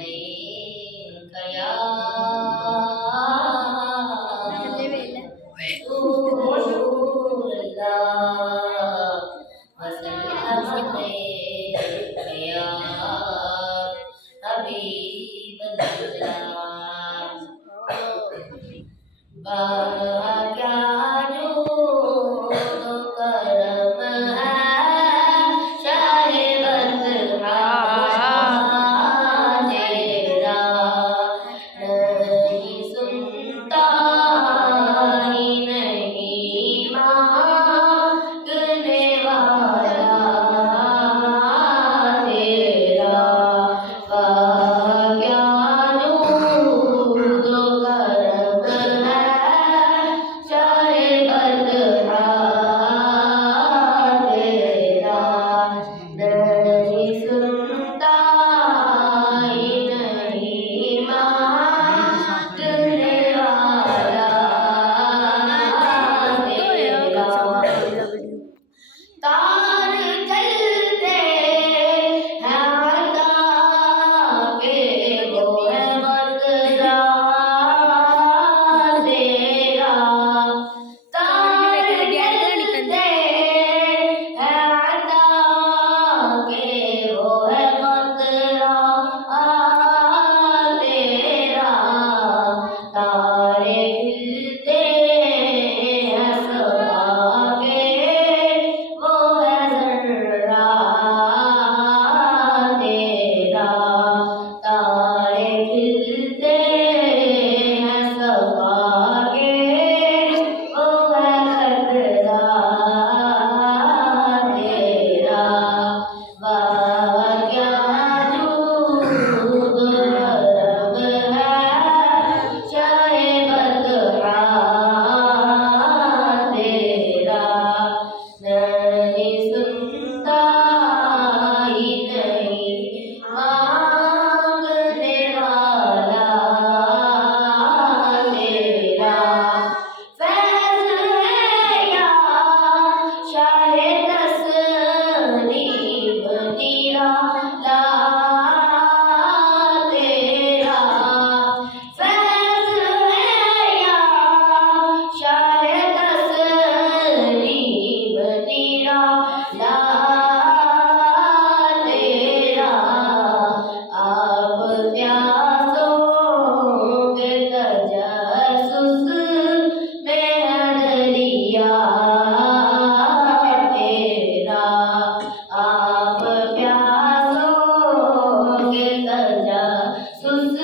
عليك يا رسول الله وسلم عليك يا حبيب الله क्या जो करम है शाहे बदरा तेरा नहीं सुनता ही नहीं मांगने वाला तेरा क्या जो करम है शाहे बदरा तेरा नहीं सुनता ही नहीं मांगने वाला तेरा तार चलते हैं अता के वो है बरकरार तेरा तार चलते हैं अता के वो है बरकरार तेरा तारे खिलते हैं सदा के वो है जर्रा तेरा तारे खिलते हैं सदा के वो है जर्रा तेरा क्या जूद करम है शाहे बदरा तेरा नहीं सुनता ही नहीं मांगने वाला तेरा फैज़ है या शाहे तस्नीब निराला तेरा फैज़ है या शाहे तस्नीब निराला तेरा आप प्यासों के तजस्सुस में हरिया तेरा आप प्यासों के तजस्सुस